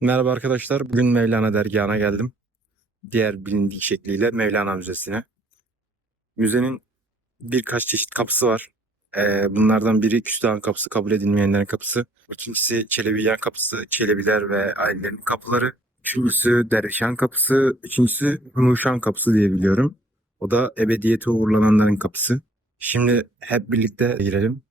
Merhaba arkadaşlar. Bugün Mevlana Dergahı'na geldim. Diğer bilindik şekliyle Mevlana Müzesi'ne. Müzenin birkaç çeşit kapısı var. Bunlardan biri Küstah'ın kapısı, kabul edilmeyenlerin kapısı. İkincisi Çelebiyan kapısı, Çelebiler ve ailelerin kapıları. Üçüncüsü Dervişan kapısı. Üçüncüsü Hümuşan kapısı diye biliyorum. O da ebediyete uğurlananların kapısı. Şimdi hep birlikte girelim.